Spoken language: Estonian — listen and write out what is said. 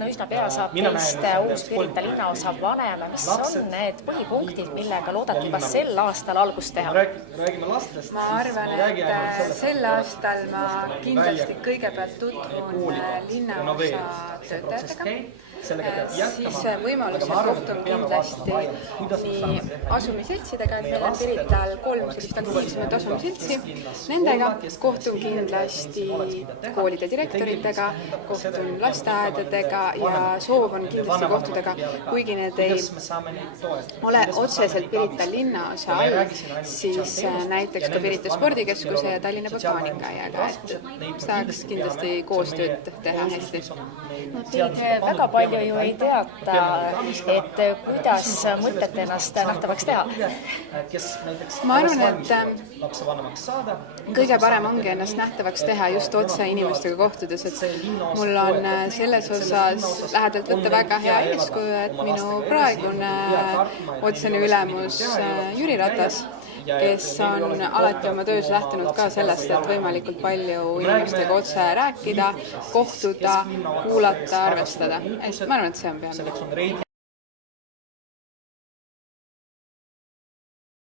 no üsna pea saab teist uus Pirita linnaosa vanem. Mis on need põhipunktid, millega loodate juba sel aastal algust teha? Ma arvan, et sel aastal ma kindlasti kõigepealt tutvun linnaosa töötajatega, siis võimalusel kohtun kindlasti nii asumiseltsidega, et meil on Pirital 3 sellist aktiivsemat asumiseltsi. Nendega kohtun kindlasti koolide direktoritega, kohtun lasteaedadega ja soov on kindlasti kohtudega, kuigi need ei ole otseselt Pirita linnaosa all, siis näiteks ka Pirita spordikeskuse ja Tallinna Botaanikaaiaga, et saaks kindlasti koostööd teha hästi. Teid väga palju ju ei teata, et kuidas mõtlete ennast nähtavaks teha? Ma arvan, et kõige parem ongi ennast nähtavaks teha just otse inimestega kohtudes, et mul on selles osas lähedalt võtta väga hea eeskuju, et minu praegune otsene ülemus Jüri Ratas, kes on alati oma töös lähtunud ka sellest, et võimalikult palju inimestega otse rääkida, kohtuda, kuulata, arvestada. Ma arvan, et see on peamine.